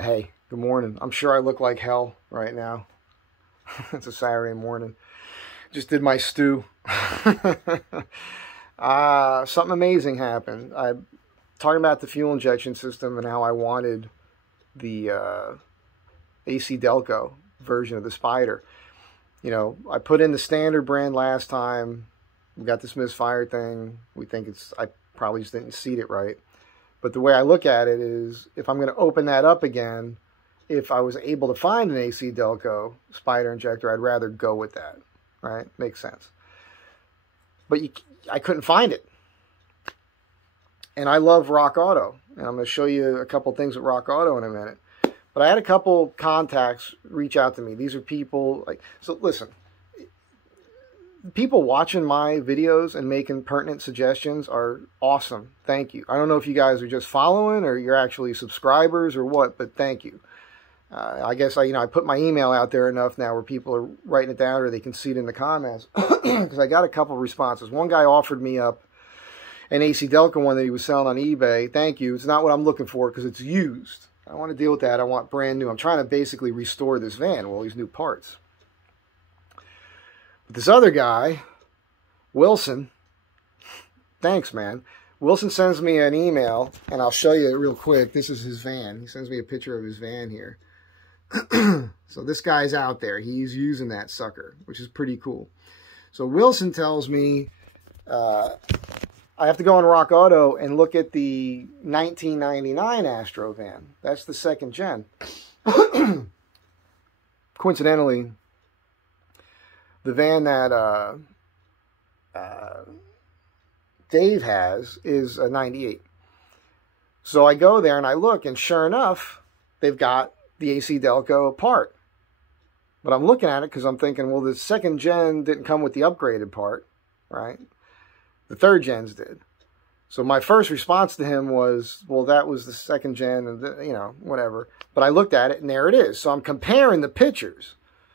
Hey, good morning. I'm sure I look like hell right now. It's a Saturday morning. Just did my stew. Something amazing happened. I'm talking about the fuel injection system and how I wanted the ACDELCO version of the Spider. You know, I put in the standard brand last time. We got this misfire thing. We think I probably just didn't seed it right. But the way I look at it is, if I'm going to open that up again, if I was able to find an ACDELCO Spider injector, I'd rather go with that, right? Makes sense. But I couldn't find it. And I love Rock Auto. And I'm going to show you a couple things with Rock Auto in a minute. But I had a couple contacts reach out to me. These are people, so listen. People watching my videos and making pertinent suggestions are awesome. Thank you. I don't know if you guys are just following or you're actually subscribers or what, but thank you. I guess I put my email out there enough now where people are writing it down or they can see it in the comments because I got a couple responses. One guy offered me up an ACDELCO one that he was selling on eBay. Thank you. It's not what I'm looking for because it's used. I don't want to deal with that. I want brand new. I'm trying to basically restore this van with all these new parts. This other guy, Wilson, thanks, man. Wilson sends me an email, and I'll show you real quick. This is his van. He sends me a picture of his van here. So this guy's out there. He's using that sucker, which is pretty cool. So Wilson tells me I have to go on Rock Auto and look at the 1999 Astro van. That's the second gen. Coincidentally, the van that Dave has is a 98. So I go there and I look, and sure enough, they've got the ACDELCO part. But I'm looking at it because I'm thinking, well, the second gen didn't come with the upgraded part, right? The third gens did. So my first response to him was, well, that was the second gen, and whatever. But I looked at it, and there it is. So I'm comparing the pictures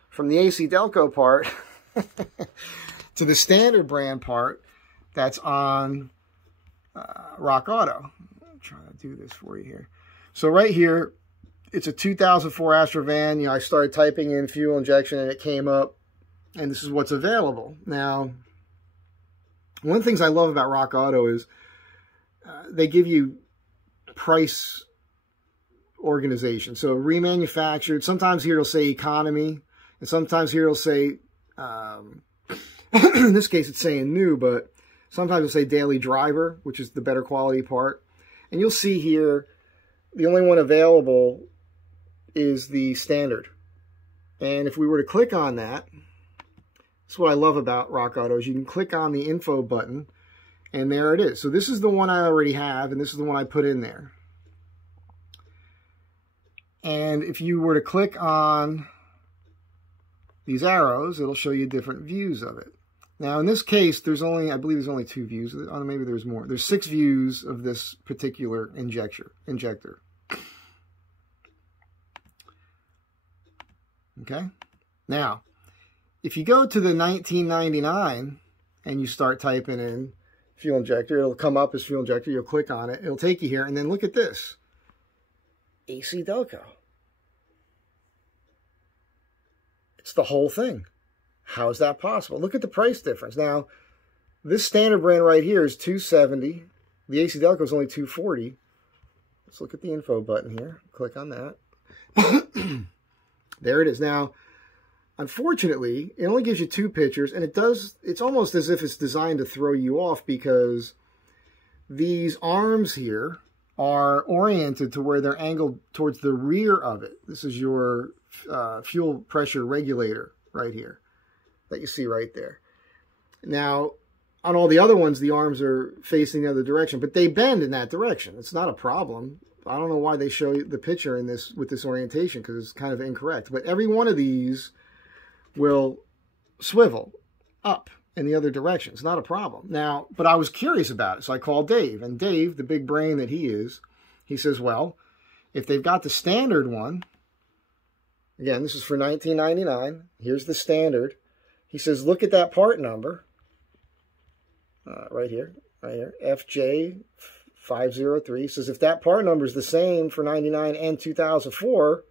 from the ACDELCO part to the standard brand part that's on Rock Auto. I'm trying to do this for you here. So right here, it's a 2004 Astro van. I started typing in fuel injection and it came up, and this is what's available. Now, one of the things I love about Rock Auto is they give you price organization. So remanufactured. Sometimes here it'll say economy, and sometimes here it'll say in this case it's saying new, but sometimes it'll say daily driver, which is the better quality part. And you'll see here the only one available is the standard. And if we were to click on that, that's what I love about Rock Auto, is you can click on the info button and there it is. So this is the one I already have, and this is the one I put in there. And if you were to click on these arrows, it'll show you different views of it. Now, in this case, I believe there's only 2 views. Maybe there's more. There's 6 views of this particular injector. Okay? Now, if you go to the 1999 and you start typing in fuel injector, it'll come up as fuel injector. You'll click on it. It'll take you here, and then look at this. ACDELCO. It's the whole thing. How is that possible? Look at the price difference. Now, this standard brand right here is $270. The ACDELCO is only $240. Let's look at the info button here. Click on that. There it is. Now, unfortunately, it only gives you 2 pictures, and it's almost as if it's designed to throw you off, because these arms here are oriented to where they're angled towards the rear of it. This is your fuel pressure regulator right here that you see right there. Now, on all the other ones, the arms are facing the other direction, but they bend in that direction. It's not a problem. I don't know why they show you the picture in this with this orientation, because it's kind of incorrect. But every one of these will swivel up in the other direction. It's not a problem. Now, but I was curious about it, so I called Dave. And Dave, the big brain that he is, he says, well, if they've got the standard one, again, this is for $19.99. Here's the standard. He says, look at that part number right here, FJ 503 says if that part number is the same for 99 and 2004,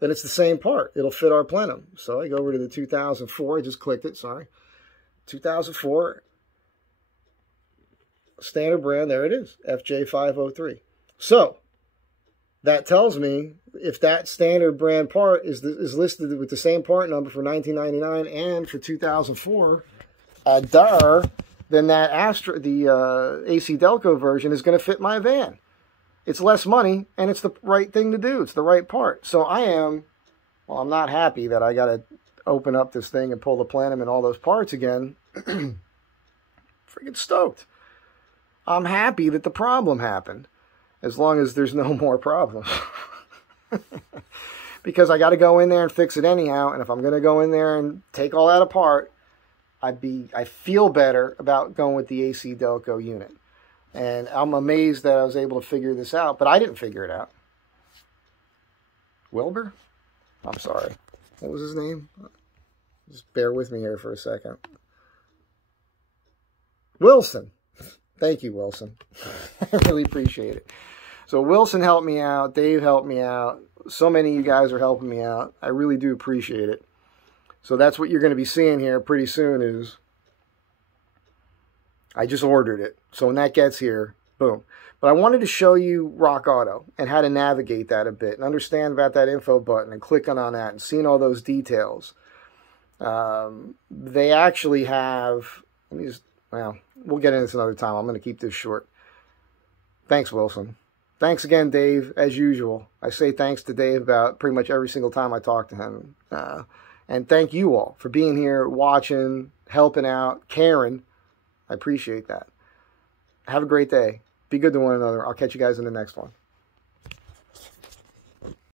then it's the same part. It'll fit our plenum. So I go over to the 2004. I just clicked it, sorry. 2004 standard brand. There it is, FJ503. So that tells me if that standard brand part is listed with the same part number for 1999 and for 2004, then that ACDELCO version is going to fit my van. It's less money, and it's the right thing to do. It's the right part. So I'm not happy that I got to open up this thing and pull the plenum and all those parts again. Freaking stoked. I'm happy that the problem happened, as long as there's no more problems. Because I got to go in there and fix it anyhow, and if I'm going to go in there and take all that apart, I feel better about going with the ACDELCO unit. And I'm amazed that I was able to figure this out, but I didn't figure it out. Wilbur? I'm sorry. What was his name? Just bear with me here for a second. Wilson. Thank you, Wilson. I really appreciate it. So Wilson helped me out. Dave helped me out. So many of you guys are helping me out. I really do appreciate it. So that's what you're going to be seeing here pretty soon is I just ordered it. So when that gets here, boom. But I wanted to show you Rock Auto and how to navigate that a bit and understand about that info button and clicking on that and seeing all those details. They actually have, well, we'll get into this another time. I'm going to keep this short. Thanks, Wilson. Thanks again, Dave, as usual. I say thanks to Dave about pretty much every single time I talk to him. And thank you all for being here, watching, helping out, caring. I appreciate that. Have a great day. Be good to one another. I'll catch you guys in the next one.